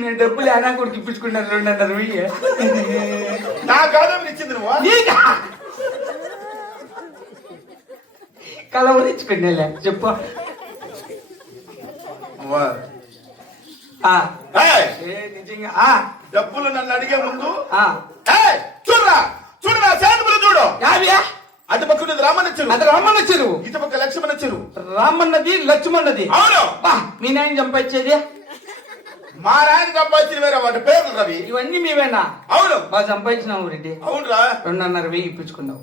నేను డబ్బులు అనా కొడుకు ఇప్పించుకున్నాను 2.5 నా కాదని ఇచ్చింది నువ్వు కలవరించుకున్నా చెప్పు. నిజంగా డబ్బులు నన్ను అడిగే ముందు చూడరా చూడరా శాంతిపురం చూడు. అటు పక్కన రామన్న చెరువు. అది రామన్న చెరువు. ఇటు పక్క లక్ష్మణ చెరువు. రామన్నది లక్ష్మణది. అవును. మీ నాయన సంపాదించేది మా నాయన సంపాదించిన వేరే వాటి పేర్లు రవి. ఇవన్నీ మీవేనా? అవును. బాగా సంపాదించినావు రెడ్డి. అవునురా. 2.5 ఇప్పించుకున్నావు.